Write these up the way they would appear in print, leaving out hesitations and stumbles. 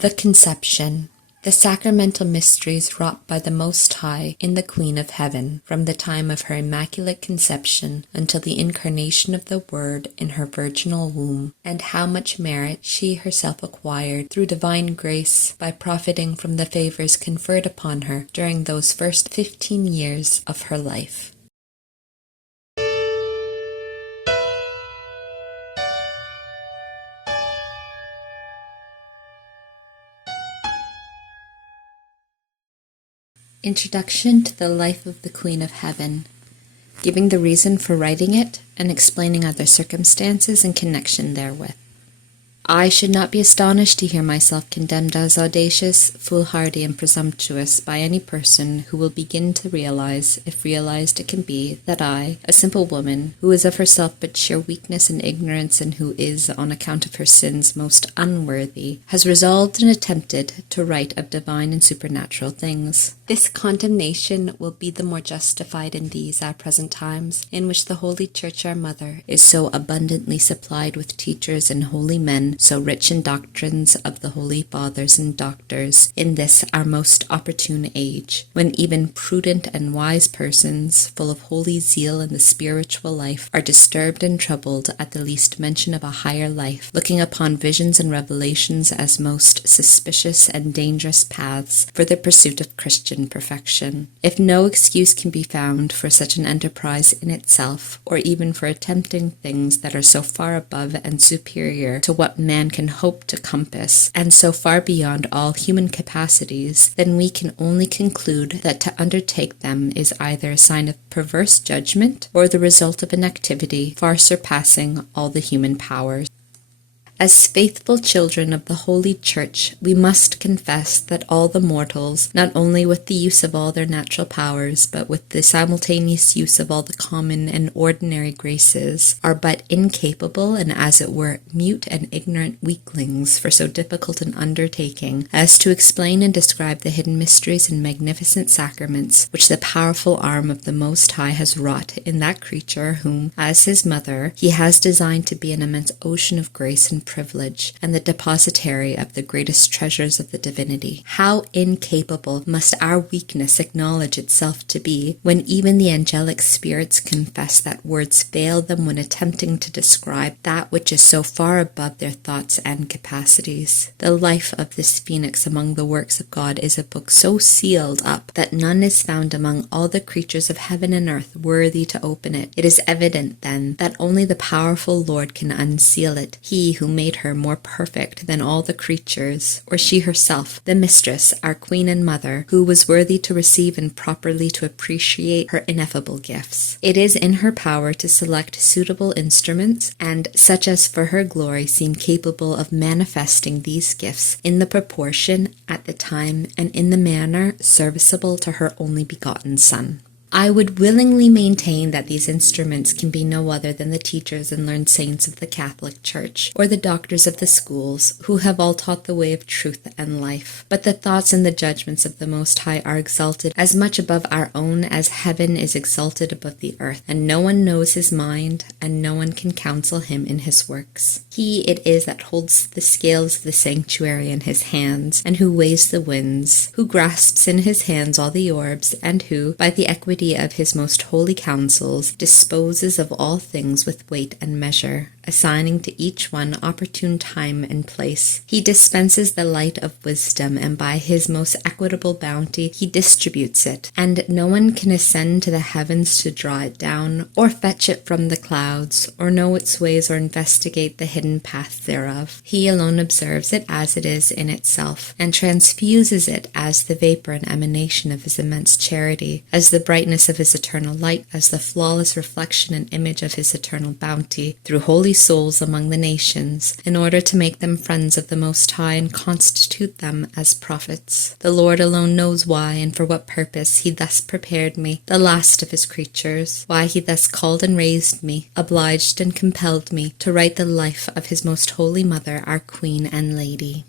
The Conception. The sacramental mysteries wrought by the Most High in the Queen of Heaven, from the time of her Immaculate Conception until the incarnation of the Word in her virginal womb, and how much merit she herself acquired through divine grace by profiting from the favors conferred upon her during those first 15 years of her life. Introduction to the Life of the Queen of Heaven, giving the reason for writing it and explaining other circumstances in connection therewith. I should not be astonished to hear myself condemned as audacious, foolhardy, and presumptuous by any person who will begin to realize, if realized it can be, that I, a simple woman, who is of herself but sheer weakness and ignorance, and who is, on account of her sins, most unworthy, has resolved and attempted to write of divine and supernatural things. This condemnation will be the more justified in these our present times, in which the Holy Church our Mother is so abundantly supplied with teachers and holy men, so rich in doctrines of the Holy Fathers and Doctors, in this our most opportune age, when even prudent and wise persons, full of holy zeal in the spiritual life, are disturbed and troubled at the least mention of a higher life, looking upon visions and revelations as most suspicious and dangerous paths for the pursuit of Christian perfection. If no excuse can be found for such an enterprise in itself, or even for attempting things that are so far above and superior to what man can hope to compass, and so far beyond all human capacities, then we can only conclude that to undertake them is either a sign of perverse judgment, or the result of an activity far surpassing all the human powers. As faithful children of the Holy Church, we must confess that all the mortals, not only with the use of all their natural powers, but with the simultaneous use of all the common and ordinary graces, are but incapable and, as it were, mute and ignorant weaklings for so difficult an undertaking as to explain and describe the hidden mysteries and magnificent sacraments which the powerful arm of the Most High has wrought in that creature whom, as his mother, he has designed to be an immense ocean of grace and privilege, and the depositary of the greatest treasures of the divinity. How incapable must our weakness acknowledge itself to be, when even the angelic spirits confess that words fail them when attempting to describe that which is so far above their thoughts and capacities. The life of this phoenix among the works of God is a book so sealed up that none is found among all the creatures of heaven and earth worthy to open it. It is evident, then, that only the powerful Lord can unseal it, he who made her more perfect than all the creatures, or she herself, the mistress, our queen and mother, who was worthy to receive and properly to appreciate her ineffable gifts. It is in her power to select suitable instruments, and such as for her glory seem capable of manifesting these gifts in the proportion, at the time, and in the manner serviceable to her only begotten Son. I would willingly maintain that these instruments can be no other than the teachers and learned saints of the Catholic Church, or the doctors of the schools, who have all taught the way of truth and life. But the thoughts and the judgments of the Most High are exalted as much above our own as heaven is exalted above the earth, and no one knows his mind, and no one can counsel him in his works. He it is that holds the scales of the sanctuary in his hands, and who weighs the winds, who grasps in his hands all the orbs, and who, by the equity of his most holy counsels, disposes of all things with weight and measure, assigning to each one opportune time and place. He dispenses the light of wisdom, and by his most equitable bounty he distributes it, and no one can ascend to the heavens to draw it down, or fetch it from the clouds, or know its ways, or investigate the hidden path thereof. He alone observes it as it is in itself, and transfuses it as the vapor and emanation of his immense charity, as the brightness of his eternal light, as the flawless reflection and image of his eternal bounty, through holy souls among the nations, in order to make them friends of the Most High and constitute them as prophets. The Lord alone knows why and for what purpose he thus prepared me, the last of his creatures, why he thus called and raised me, obliged and compelled me to write the life of his most holy mother, our Queen and Lady.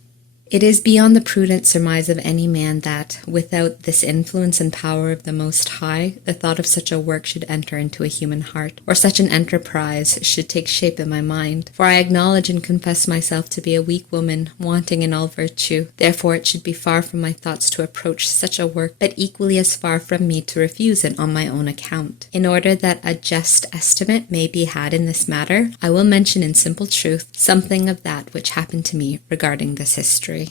It is beyond the prudent surmise of any man that, without this influence and power of the Most High, the thought of such a work should enter into a human heart, or such an enterprise should take shape in my mind. For I acknowledge and confess myself to be a weak woman, wanting in all virtue. Therefore it should be far from my thoughts to approach such a work, but equally as far from me to refuse it on my own account. In order that a just estimate may be had in this matter, I will mention in simple truth something of that which happened to me regarding this history.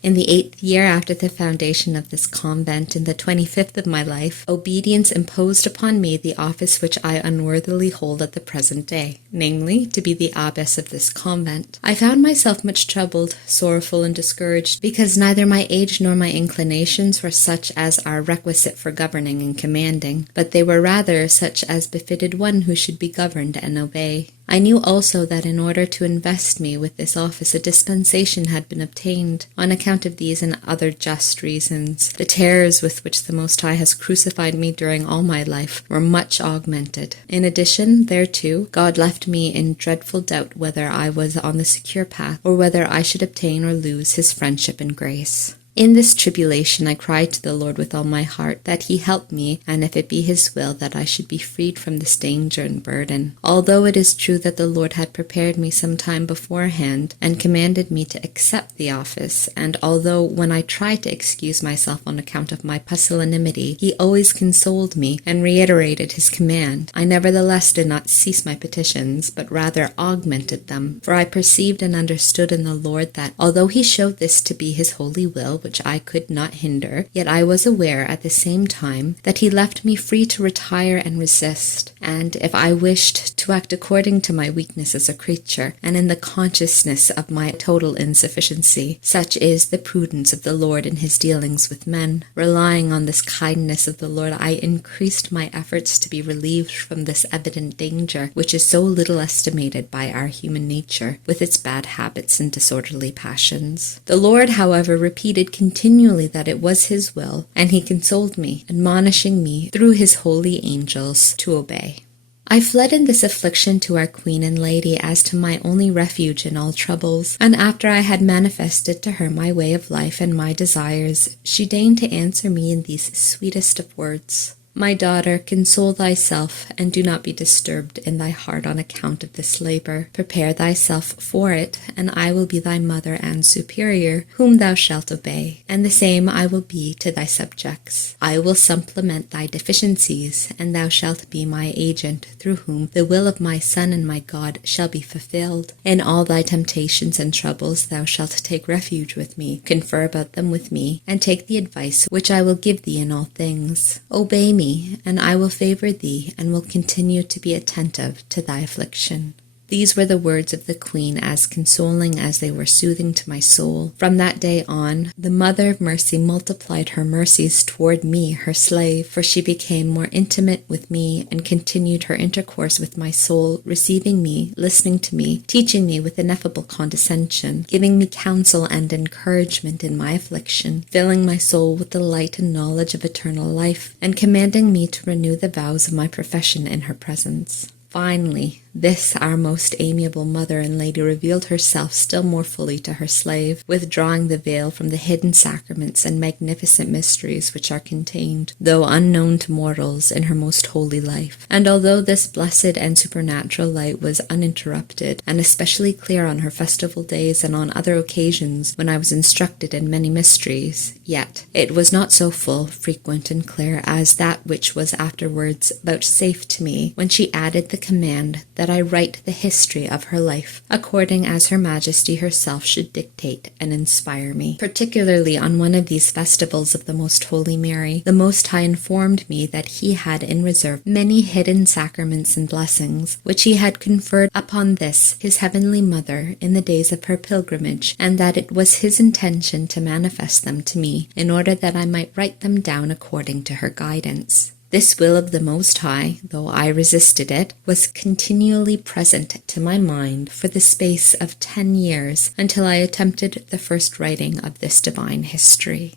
In the 8th year after the foundation of this convent, in the 25th of my life, obedience imposed upon me the office which I unworthily hold at the present day, namely, to be the abbess of this convent. I found myself much troubled, sorrowful, and discouraged, because neither my age nor my inclinations were such as are requisite for governing and commanding, but they were rather such as befitted one who should be governed and obey. I knew also that in order to invest me with this office a dispensation had been obtained. On account of these and other just reasons, the terrors with which the Most High has crucified me during all my life were much augmented. In addition thereto, God left me in dreadful doubt whether I was on the secure path, or whether I should obtain or lose his friendship and grace. In this tribulation I cried to the Lord with all my heart, that he help me, and if it be his will, that I should be freed from this danger and burden. Although it is true that the Lord had prepared me some time beforehand, and commanded me to accept the office, and although when I tried to excuse myself on account of my pusillanimity, he always consoled me, and reiterated his command, I nevertheless did not cease my petitions, but rather augmented them. For I perceived and understood in the Lord that, although he showed this to be his holy will, which I could not hinder, yet I was aware at the same time that he left me free to retire and resist, and if I wished to act according to my weakness as a creature, and in the consciousness of my total insufficiency. Such is the prudence of the Lord in his dealings with men. Relying on this kindness of the Lord, I increased my efforts to be relieved from this evident danger, which is so little estimated by our human nature, with its bad habits and disorderly passions. The Lord, however, repeated continually that it was his will, and he consoled me, admonishing me through his holy angels to obey. I fled in this affliction to our Queen and Lady as to my only refuge in all troubles, and after I had manifested to her my way of life and my desires, she deigned to answer me in these sweetest of words. My daughter, console thyself, and do not be disturbed in thy heart on account of this labor. Prepare thyself for it, and I will be thy mother and superior, whom thou shalt obey, and the same I will be to thy subjects. I will supplement thy deficiencies, and thou shalt be my agent, through whom the will of my Son and my God shall be fulfilled. In all thy temptations and troubles thou shalt take refuge with me, confer about them with me, and take the advice which I will give thee in all things. Obey me, and I will favor thee, and will continue to be attentive to thy affliction. These were the words of the Queen, as consoling as they were soothing to my soul. From that day on, the Mother of Mercy multiplied her mercies toward me, her slave, for she became more intimate with me, and continued her intercourse with my soul, receiving me, listening to me, teaching me with ineffable condescension, giving me counsel and encouragement in my affliction, filling my soul with the light and knowledge of eternal life, and commanding me to renew the vows of my profession in her presence. Finally, this our most amiable mother and lady revealed herself still more fully to her slave, withdrawing the veil from the hidden sacraments and magnificent mysteries which are contained, though unknown to mortals, in her most holy life. And although this blessed and supernatural light was uninterrupted, and especially clear on her festival days and on other occasions when I was instructed in many mysteries, yet it was not so full, frequent, and clear as that which was afterwards vouchsafed to me, when she added the command that I write the history of her life, according as her Majesty herself should dictate and inspire me. Particularly on one of these festivals of the Most Holy Mary, the Most High informed me that he had in reserve many hidden sacraments and blessings, which he had conferred upon this, his heavenly Mother, in the days of her pilgrimage, and that it was his intention to manifest them to me, in order that I might write them down according to her guidance. This will of the Most High, though I resisted it, was continually present to my mind for the space of 10 years, until I attempted the first writing of this divine history.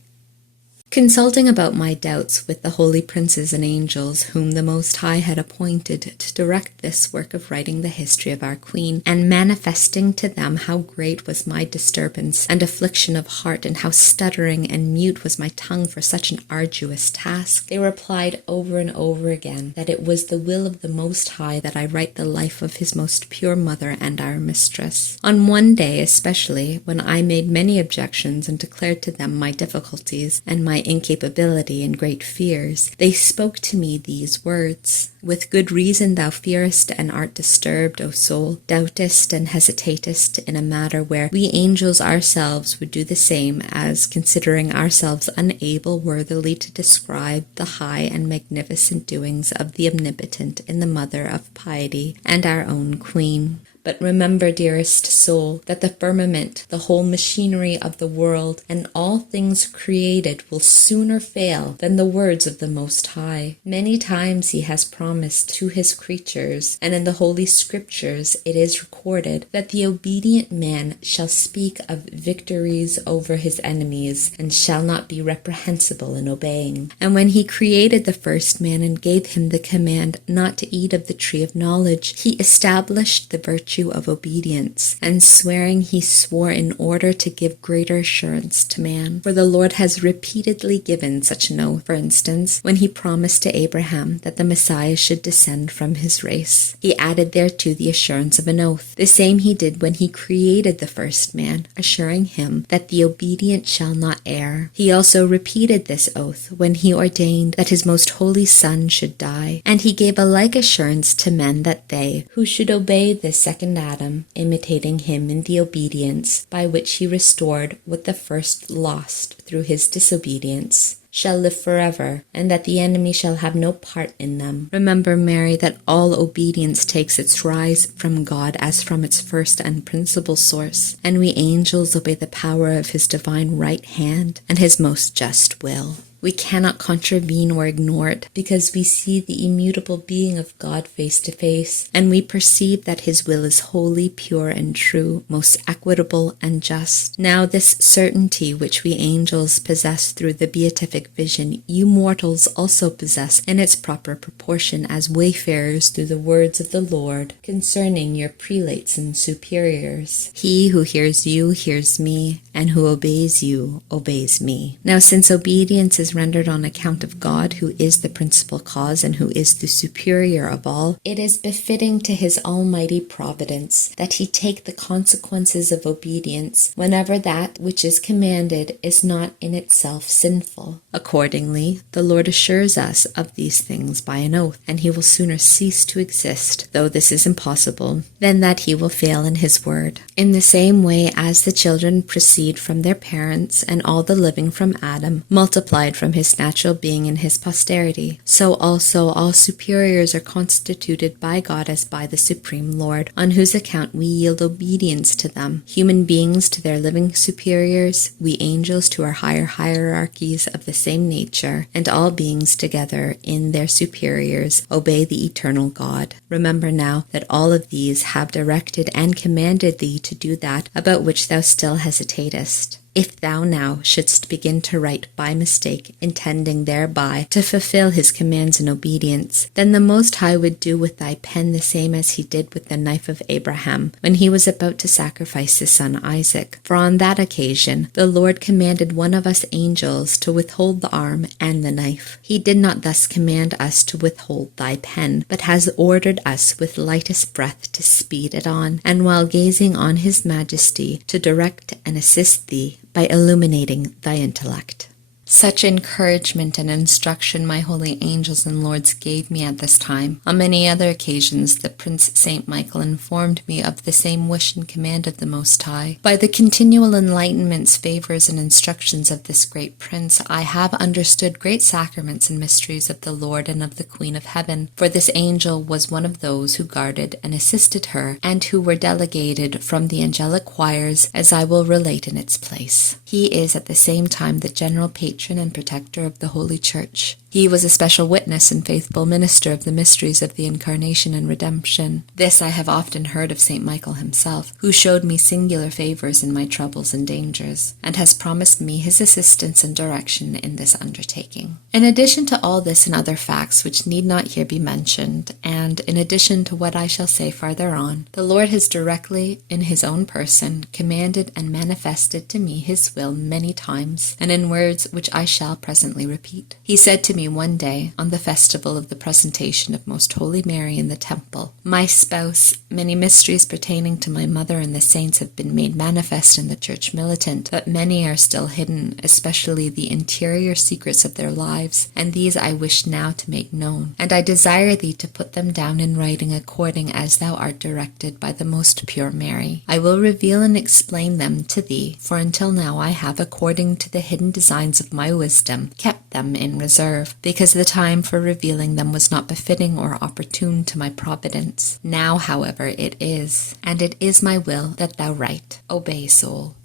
Consulting about my doubts with the holy princes and angels whom the Most High had appointed to direct this work of writing the history of our Queen, and manifesting to them how great was my disturbance and affliction of heart, and how stuttering and mute was my tongue for such an arduous task, they replied over and over again that it was the will of the Most High that I write the life of his most pure mother and our mistress. On one day especially, when I made many objections and declared to them my difficulties and my incapability and great fears, they spoke to me these words: With good reason thou fearest and art disturbed, O soul, doubtest and hesitatest in a matter where we angels ourselves would do the same, as considering ourselves unable worthily to describe the high and magnificent doings of the Omnipotent in the Mother of Piety and our own Queen. But remember, dearest soul, that the firmament, the whole machinery of the world, and all things created will sooner fail than the words of the Most High. Many times he has promised to his creatures, and in the Holy Scriptures it is recorded, that the obedient man shall speak of victories over his enemies, and shall not be reprehensible in obeying. And when he created the first man and gave him the command not to eat of the tree of knowledge, he established the virtue of obedience, and swearing he swore in order to give greater assurance to man. For the Lord has repeatedly given such an oath. For instance, when he promised to Abraham that the Messiah should descend from his race, he added thereto the assurance of an oath. The same he did when he created the first man, assuring him that the obedient shall not err. He also repeated this oath when he ordained that his most holy Son should die, and he gave a like assurance to men, that they who should obey this second Adam, imitating him in the obedience by which he restored what the first lost through his disobedience, shall live forever, and that the enemy shall have no part in them. Remember, Mary, that all obedience takes its rise from God as from its first and principal source, and we angels obey the power of his divine right hand and his most just will. We cannot contravene or ignore it, because we see the immutable being of God face to face, and we perceive that his will is holy, pure, and true, most equitable and just. Now this certainty which we angels possess through the beatific vision, you mortals also possess in its proper proportion as wayfarers through the words of the Lord concerning your prelates and superiors. He who hears you hears me, and who obeys you obeys me. Now since obedience is rendered on account of God, who is the principal cause and who is the superior of all, it is befitting to his almighty providence that he take the consequences of obedience whenever that which is commanded is not in itself sinful. Accordingly, the Lord assures us of these things by an oath, and he will sooner cease to exist, though this is impossible, than that he will fail in his word. In the same way as the children proceed from their parents, and all the living from Adam, multiplied from his natural being and his posterity, so also all superiors are constituted by God as by the Supreme Lord, on whose account we yield obedience to them, human beings to their living superiors, we angels to our higher hierarchies of the same nature, and all beings together in their superiors obey the eternal God. Remember now that all of these have directed and commanded thee to do that about which thou still hesitatest. If thou now shouldst begin to write by mistake, intending thereby to fulfill his commands in obedience, then the Most High would do with thy pen the same as he did with the knife of Abraham, when he was about to sacrifice his son Isaac. For on that occasion the Lord commanded one of us angels to withhold the arm and the knife. He did not thus command us to withhold thy pen, but has ordered us with lightest breath to speed it on, and while gazing on his majesty, to direct and assist thee by illuminating thy intellect. Such encouragement and instruction my holy angels and lords gave me at this time. On many other occasions the Prince St. Michael informed me of the same wish and command of the Most High. By the continual enlightenments, favors, and instructions of this great Prince, I have understood great sacraments and mysteries of the Lord and of the Queen of Heaven, for this angel was one of those who guarded and assisted her, and who were delegated from the angelic choirs, as I will relate in its place. He is at the same time the general patron and protector of the Holy Church. He was a special witness and faithful minister of the mysteries of the Incarnation and Redemption. This I have often heard of St. Michael himself, who showed me singular favors in my troubles and dangers, and has promised me his assistance and direction in this undertaking. In addition to all this and other facts which need not here be mentioned, and in addition to what I shall say farther on, the Lord has directly, in his own person, commanded and manifested to me his will many times, and in words which I shall presently repeat. He said to me one day, on the festival of the presentation of Most Holy Mary in the temple, "My spouse, many mysteries pertaining to my mother and the saints have been made manifest in the church militant, but many are still hidden, especially the interior secrets of their lives, and these I wish now to make known. And I desire thee to put them down in writing according as thou art directed by the most pure Mary. I will reveal and explain them to thee, for until now I have, according to the hidden designs of my wisdom, kept them in reserve, because the time for revealing them was not befitting or opportune to my providence. Now, however, it is, and it is my will that thou write. Obey, soul."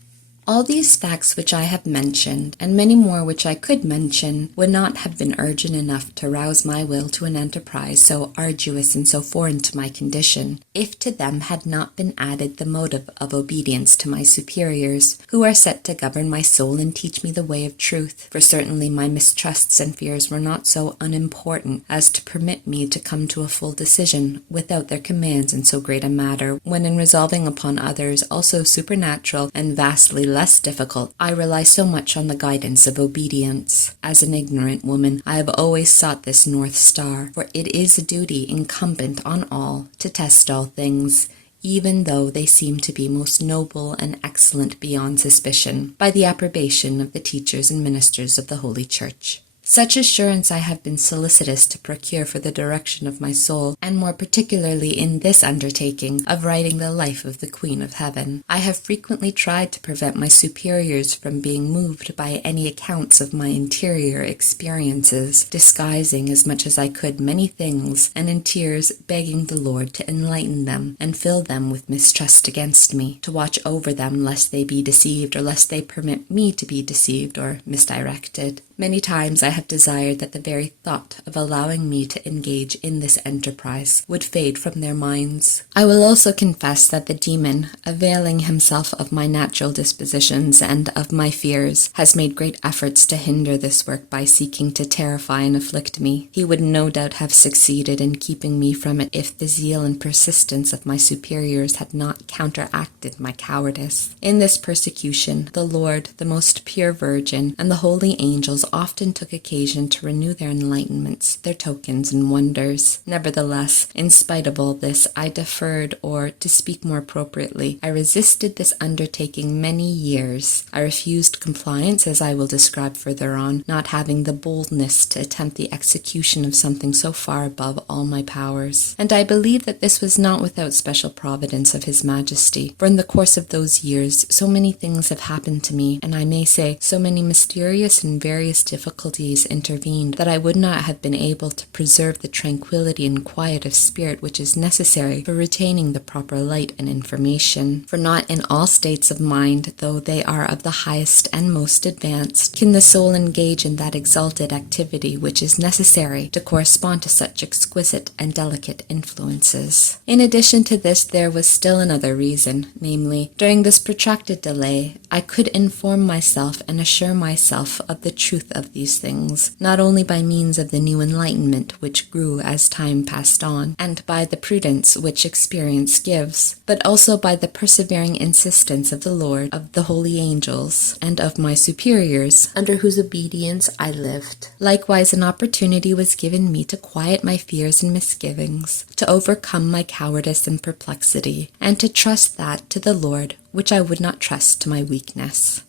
All these facts which I have mentioned, and many more which I could mention, would not have been urgent enough to rouse my will to an enterprise so arduous and so foreign to my condition, if to them had not been added the motive of obedience to my superiors, who are set to govern my soul and teach me the way of truth, for certainly my mistrusts and fears were not so unimportant as to permit me to come to a full decision without their commands in so great a matter, when in resolving upon others also supernatural and vastly less difficult, I rely so much on the guidance of obedience. As an ignorant woman, I have always sought this North Star, for it is a duty incumbent on all to test all things, even though they seem to be most noble and excellent beyond suspicion, by the approbation of the teachers and ministers of the Holy Church. Such assurance I have been solicitous to procure for the direction of my soul, and more particularly in this undertaking of writing the life of the Queen of Heaven. I have frequently tried to prevent my superiors from being moved by any accounts of my interior experiences, disguising as much as I could many things, and in tears begging the Lord to enlighten them and fill them with mistrust against me, to watch over them lest they be deceived, or lest they permit me to be deceived or misdirected. Many times I have desired that the very thought of allowing me to engage in this enterprise would fade from their minds. I will also confess that the demon, availing himself of my natural dispositions and of my fears, has made great efforts to hinder this work by seeking to terrify and afflict me. He would no doubt have succeeded in keeping me from it if the zeal and persistence of my superiors had not counteracted my cowardice. In this persecution, the Lord, the most pure Virgin, and the holy angels often took occasion to renew their enlightenments, their tokens and wonders. Nevertheless, in spite of all this, I deferred, or, to speak more appropriately, I resisted this undertaking many years. I refused compliance, as I will describe further on, not having the boldness to attempt the execution of something so far above all my powers. And I believe that this was not without special providence of His Majesty, for in the course of those years so many things have happened to me, and I may say so many mysterious and various difficulties intervened, that I would not have been able to preserve the tranquillity and quiet of spirit which is necessary for retaining the proper light and information. For not in all states of mind, though they are of the highest and most advanced, can the soul engage in that exalted activity which is necessary to correspond to such exquisite and delicate influences. In addition to this, there was still another reason, namely, during this protracted delay, I could inform myself and assure myself of the truth of these things, not only by means of the new enlightenment which grew as time passed on, and by the prudence which experience gives, but also by the persevering insistence of the Lord, of the holy angels, and of my superiors, under whose obedience I lived. Likewise, an opportunity was given me to quiet my fears and misgivings, to overcome my cowardice and perplexity, and to trust that to the Lord which I would not trust to my weakness.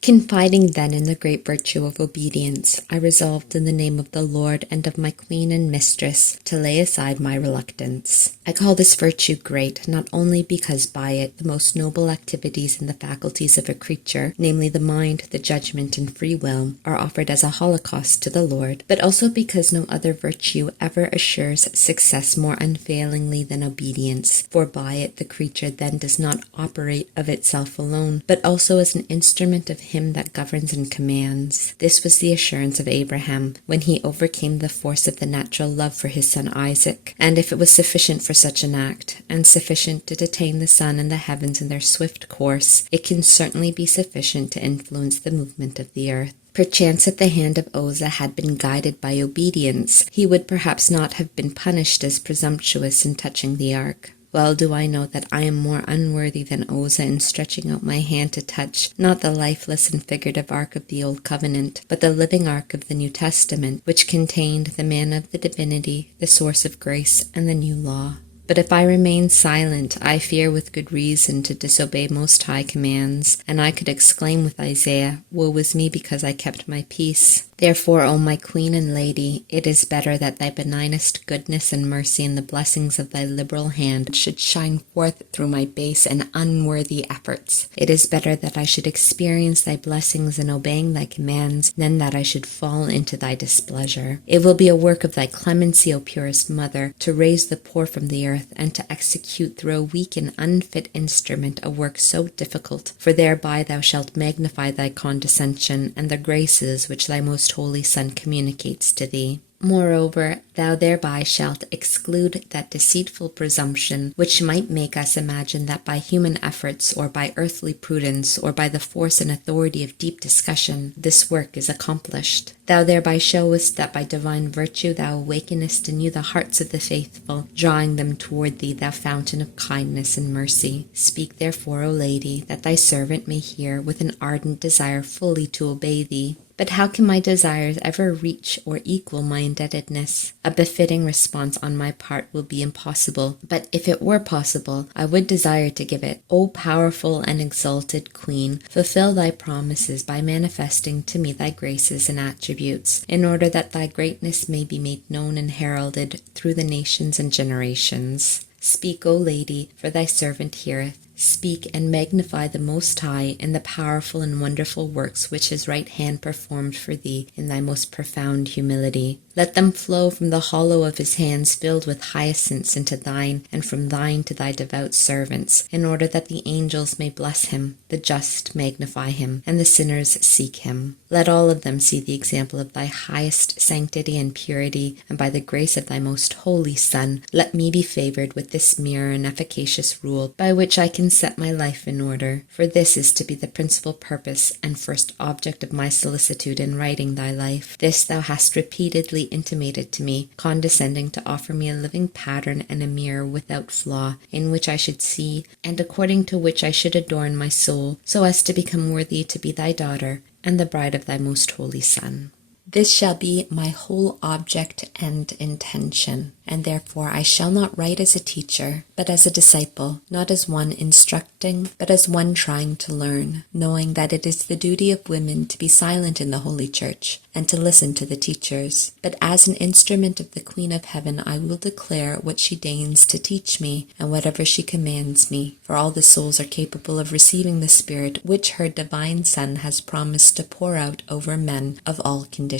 Confiding then in the great virtue of obedience, I resolved in the name of the Lord and of my Queen and Mistress to lay aside my reluctance. I call this virtue great, not only because by it the most noble activities and the faculties of a creature, namely the mind, the judgment, and free will, are offered as a holocaust to the Lord, but also because no other virtue ever assures success more unfailingly than obedience, for by it the creature then does not operate of itself alone, but also as an instrument of him that governs and commands. This was the assurance of Abraham when he overcame the force of the natural love for his son Isaac, and if it was sufficient for such an act, and sufficient to detain the sun and the heavens in their swift course, it can certainly be sufficient to influence the movement of the earth. Perchance if the hand of Uzzah had been guided by obedience, he would perhaps not have been punished as presumptuous in touching the ark. Well do I know that I am more unworthy than Uzzah in stretching out my hand to touch, not the lifeless and figurative ark of the Old Covenant, but the living ark of the New Testament, which contained the manna of the divinity, the source of grace, and the new law. But if I remain silent, I fear with good reason to disobey Most High commands, and I could exclaim with Isaiah, Woe is me because I kept my peace. Therefore, O my Queen and Lady, it is better that thy benignest goodness and mercy and the blessings of thy liberal hand should shine forth through my base and unworthy efforts. It is better that I should experience thy blessings in obeying thy commands than that I should fall into thy displeasure. It will be a work of thy clemency, O purest Mother, to raise the poor from the earth, and to execute through a weak and unfit instrument a work so difficult, for thereby thou shalt magnify thy condescension and the graces which thy most holy Son communicates to thee. Moreover, thou thereby shalt exclude that deceitful presumption which might make us imagine that by human efforts, or by earthly prudence, or by the force and authority of deep discussion, this work is accomplished. Thou thereby showest that by divine virtue thou awakenest anew the hearts of the faithful, drawing them toward thee, thou fountain of kindness and mercy. Speak therefore, O Lady, that thy servant may hear with an ardent desire fully to obey thee. But how can my desires ever reach or equal my indebtedness? A befitting response on my part will be impossible, but if it were possible, I would desire to give it. O powerful and exalted Queen, fulfill thy promises by manifesting to me thy graces and attributes, in order that thy greatness may be made known and heralded through the nations and generations. Speak, O Lady, for thy servant heareth. Speak and magnify the Most High in the powerful and wonderful works which his right hand performed for thee in thy most profound humility. Let them flow from the hollow of his hands filled with hyacinths into thine, and from thine to thy devout servants, in order that the angels may bless him, the just magnify him, and the sinners seek him. Let all of them see the example of thy highest sanctity and purity, and by the grace of thy most holy Son, let me be favored with this mirror and efficacious rule, by which I can set my life in order, for this is to be the principal purpose and first object of my solicitude in writing thy life. This thou hast repeatedly intimated to me, condescending to offer me a living pattern and a mirror without flaw, in which I should see, and according to which I should adorn my soul, so as to become worthy to be thy daughter, and the bride of thy most holy Son. This shall be my whole object and intention, and therefore I shall not write as a teacher, but as a disciple, not as one instructing, but as one trying to learn, knowing that it is the duty of women to be silent in the Holy Church, and to listen to the teachers. But as an instrument of the Queen of Heaven I will declare what she deigns to teach me, and whatever she commands me, for all the souls are capable of receiving the Spirit which her divine Son has promised to pour out over men of all conditions.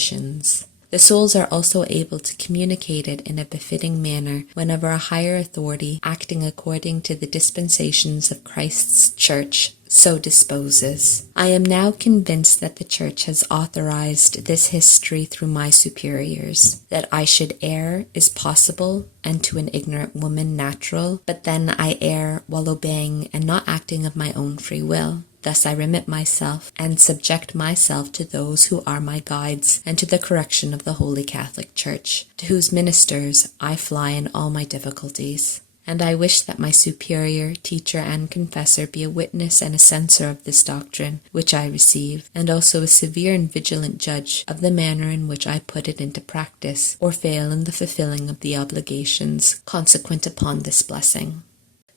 The souls are also able to communicate it in a befitting manner whenever a higher authority, acting according to the dispensations of Christ's Church, so disposes. I am now convinced that the Church has authorized this history through my superiors. That I should err is possible, and to an ignorant woman natural, but then I err while obeying and not acting of my own free will. Thus I remit myself and subject myself to those who are my guides, and to the correction of the Holy Catholic Church, to whose ministers I fly in all my difficulties. And I wish that my superior, teacher, and confessor be a witness and a censor of this doctrine which I receive, and also a severe and vigilant judge of the manner in which I put it into practice, or fail in the fulfilling of the obligations consequent upon this blessing.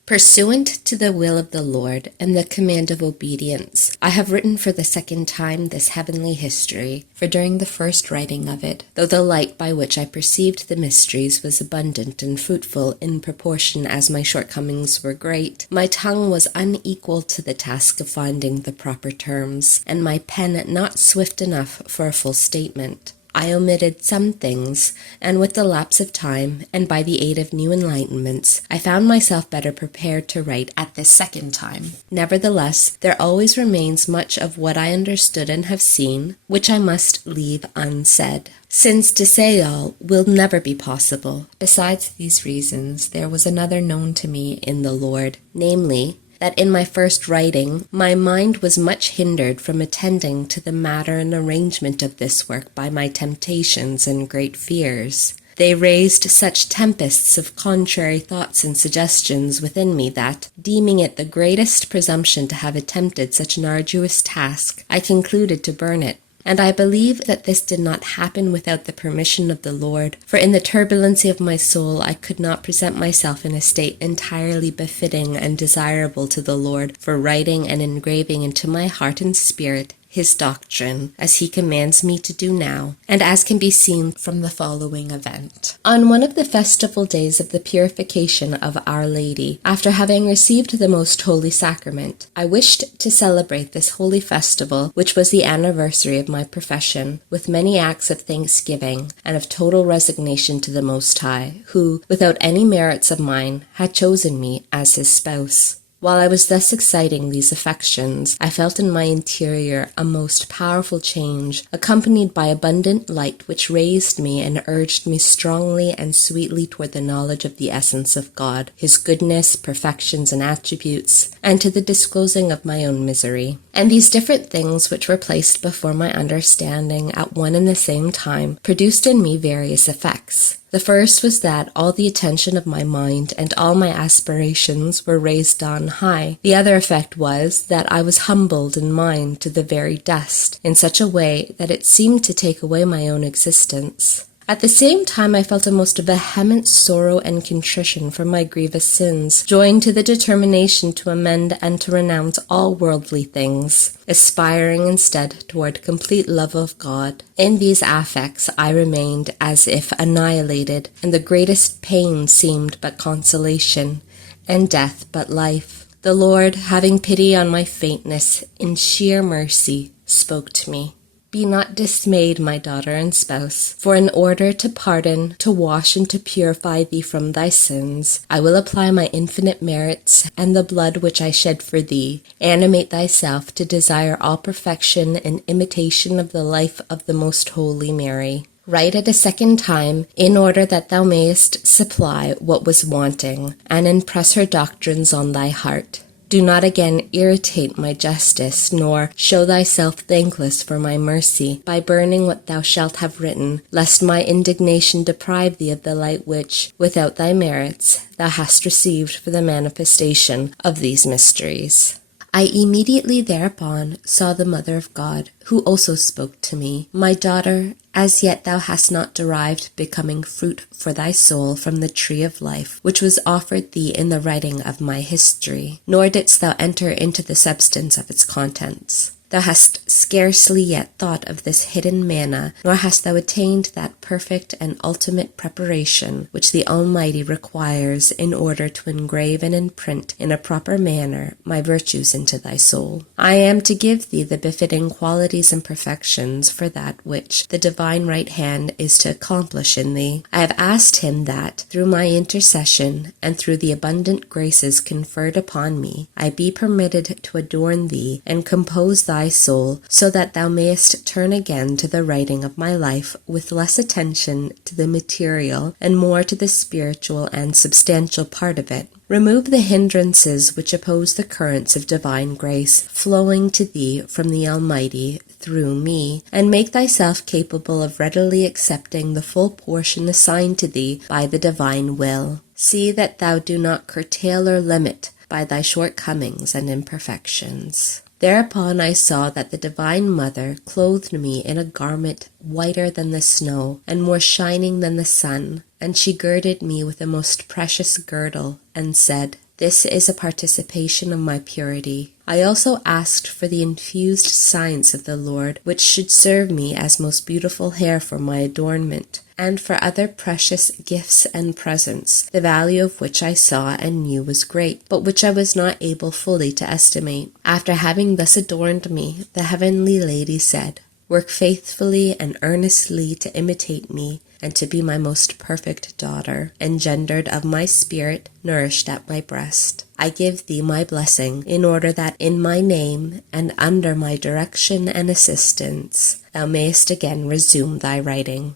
Pursuant to the will of the Lord and the command of obedience, I have written for the second time this heavenly history, for during the first writing of it, though the light by which I perceived the mysteries was abundant and fruitful in proportion as my shortcomings were great, my tongue was unequal to the task of finding the proper terms, and my pen not swift enough for a full statement. I omitted some things, and with the lapse of time, and by the aid of new enlightenments, I found myself better prepared to write at this second time. Nevertheless, there always remains much of what I understood and have seen, which I must leave unsaid, since to say all will never be possible. Besides these reasons, there was another known to me in the Lord, namely, that in my first writing, my mind was much hindered from attending to the matter and arrangement of this work by my temptations and great fears. They raised such tempests of contrary thoughts and suggestions within me that, deeming it the greatest presumption to have attempted such an arduous task, I concluded to burn it. And I believe that this did not happen without the permission of the Lord, for in the turbulency of my soul I could not present myself in a state entirely befitting and desirable to the Lord for writing and engraving into my heart and spirit his doctrine, as he commands me to do now, and as can be seen from the following event. On one of the festival days of the purification of Our Lady, after having received the most holy sacrament, I wished to celebrate this holy festival, which was the anniversary of my profession, with many acts of thanksgiving and of total resignation to the Most High, who, without any merits of mine, had chosen me as his spouse. While I was thus exciting these affections, I felt in my interior a most powerful change, accompanied by abundant light which raised me and urged me strongly and sweetly toward the knowledge of the essence of God, his goodness, perfections, and attributes, and to the disclosing of my own misery. And these different things which were placed before my understanding at one and the same time produced in me various effects. The first was that all the attention of my mind and all my aspirations were raised on high. The other effect was that I was humbled in mind to the very dust, in such a way that it seemed to take away my own existence. At the same time I felt a most vehement sorrow and contrition for my grievous sins, joined to the determination to amend and to renounce all worldly things, aspiring instead toward complete love of God. In these affects I remained as if annihilated, and the greatest pain seemed but consolation, and death but life. The Lord, having pity on my faintness, in sheer mercy, spoke to me. Be not dismayed, my daughter and spouse, for in order to pardon, to wash, and to purify thee from thy sins, I will apply my infinite merits, and the blood which I shed for thee. Animate thyself to desire all perfection and imitation of the life of the most holy Mary. Write at a second time, in order that thou mayest supply what was wanting, and impress her doctrines on thy heart. Do not again irritate my justice, nor show thyself thankless for my mercy, by burning what thou shalt have written, lest my indignation deprive thee of the light which, without thy merits, thou hast received for the manifestation of these mysteries. I immediately thereupon saw the Mother of God, who also spoke to me. My daughter, as yet thou hast not derived becoming fruit for thy soul from the tree of life, which was offered thee in the writing of my history, nor didst thou enter into the substance of its contents. Thou hast scarcely yet thought of this hidden manna, nor hast thou attained that perfect and ultimate preparation which the Almighty requires in order to engrave and imprint in a proper manner my virtues into thy soul. I am to give thee the befitting qualities and perfections for that which the divine right hand is to accomplish in thee. I have asked him that, through my intercession, and through the abundant graces conferred upon me, I be permitted to adorn thee and compose thy soul, so that thou mayest turn again to the writing of my life with less attention to the material and more to the spiritual and substantial part of it. Remove the hindrances which oppose the currents of divine grace flowing to thee from the Almighty through me, and make thyself capable of readily accepting the full portion assigned to thee by the divine will. See that thou do not curtail or limit by thy shortcomings and imperfections. Thereupon I saw that the Divine Mother clothed me in a garment whiter than the snow, and more shining than the sun, and she girded me with a most precious girdle, and said, This is a participation of my purity. I also asked for the infused science of the Lord, which should serve me as most beautiful hair for my adornment, and for other precious gifts and presents, the value of which I saw and knew was great, but which I was not able fully to estimate. After having thus adorned me, the heavenly Lady said, Work faithfully and earnestly to imitate me, and to be my most perfect daughter, engendered of my spirit, nourished at my breast. I give thee my blessing, in order that in my name, and under my direction and assistance, thou mayest again resume thy writing.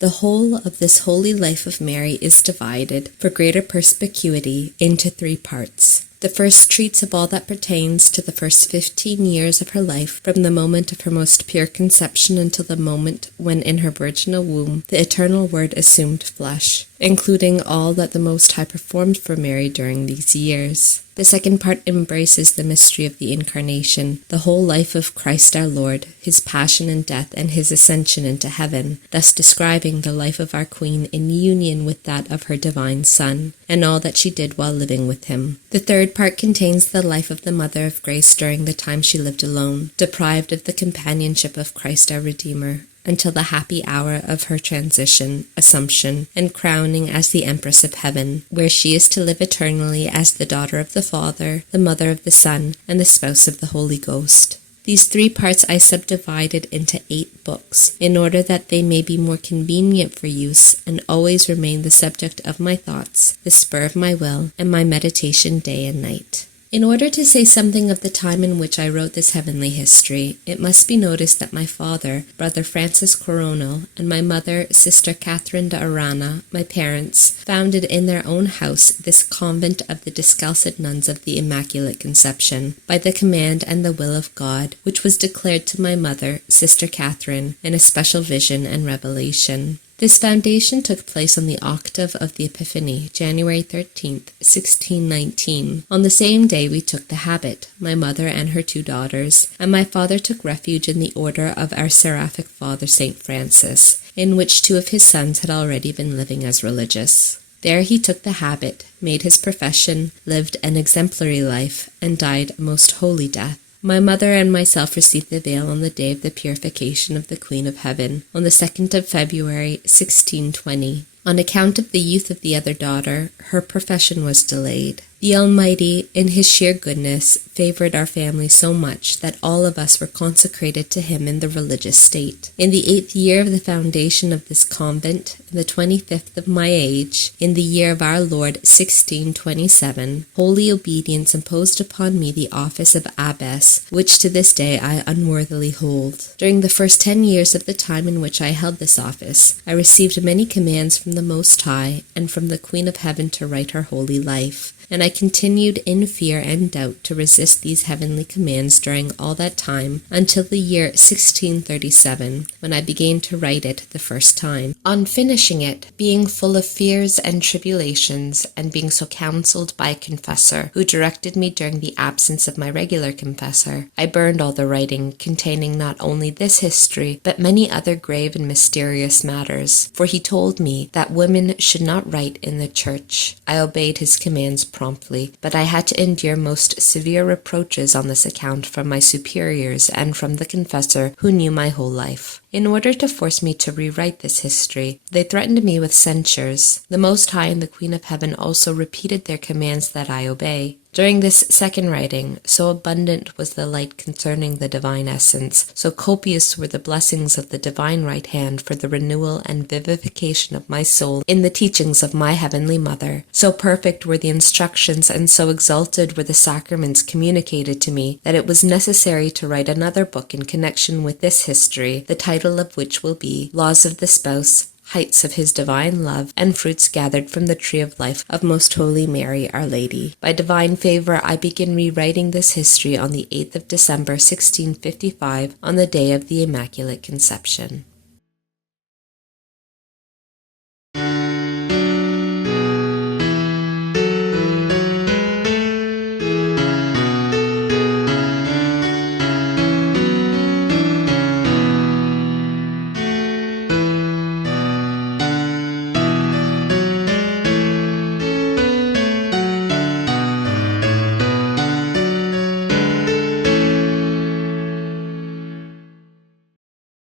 The whole of this holy life of Mary is divided, for greater perspicuity, into 3 parts. The first treats of all that pertains to the first 15 years of her life, from the moment of her most pure conception until the moment when in her virginal womb the eternal Word assumed flesh, including all that the Most High performed for Mary during these years. The second part embraces the mystery of the Incarnation, the whole life of Christ our Lord, his passion and death, and his ascension into heaven, thus describing the life of our Queen in union with that of her divine Son, and all that she did while living with him. The third part contains the life of the Mother of Grace during the time she lived alone, deprived of the companionship of Christ our Redeemer, until the happy hour of her transition, assumption, and crowning as the Empress of Heaven, where she is to live eternally as the daughter of the Father, the mother of the Son, and the spouse of the Holy Ghost. These 3 parts I subdivided into 8 books, in order that they may be more convenient for use, and always remain the subject of my thoughts, the spur of my will, and my meditation day and night. In order to say something of the time in which I wrote this heavenly history, it must be noticed that my father, Brother Francis Coronel, and my mother, Sister Catherine de Arana, my parents, founded in their own house this convent of the Discalced Nuns of the Immaculate Conception, by the command and the will of God, which was declared to my mother, Sister Catherine, in a special vision and revelation. This foundation took place on the octave of the Epiphany, January 13th, 1619. On the same day we took the habit, my mother and her 2 daughters, and my father took refuge in the order of our seraphic father St. Francis, in which 2 of his sons had already been living as religious. There he took the habit, made his profession, lived an exemplary life, and died a most holy death. My mother and myself received the veil on the day of the purification of the Queen of Heaven, on the 2nd of February, 1620. On account of the youth of the other daughter, her profession was delayed. The Almighty, in his sheer goodness, favored our family so much that all of us were consecrated to him in the religious state. In the 8th year of the foundation of this convent, in the 25th of my age, in the year of our Lord 1627, holy obedience imposed upon me the office of abbess, which to this day I unworthily hold. During the first 10 years of the time in which I held this office, I received many commands from the Most High and from the Queen of Heaven to write her holy life, and I continued in fear and doubt to resist these heavenly commands during all that time until the year 1637, when I began to write it the first time. On finishing it, being full of fears and tribulations, and being so counseled by a confessor, who directed me during the absence of my regular confessor, I burned all the writing, containing not only this history, but many other grave and mysterious matters, for he told me that women should not write in the church. I obeyed his commands promptly, but I had to endure most severe reproaches on this account from my superiors and from the confessor who knew my whole life. In order to force me to rewrite this history, they threatened me with censures. The Most High and the Queen of Heaven also repeated their commands that I obey. During this second writing, so abundant was the light concerning the divine essence, so copious were the blessings of the divine right hand for the renewal and vivification of my soul in the teachings of my heavenly Mother, so perfect were the instructions and so exalted were the sacraments communicated to me, that it was necessary to write another book in connection with this history, the title of which will be Laws of the Spouse, Heights of his divine love, and fruits gathered from the tree of life of Most Holy Mary, Our Lady. By divine favor, I begin rewriting this history on the 8th of December, 1655, on the day of the Immaculate Conception.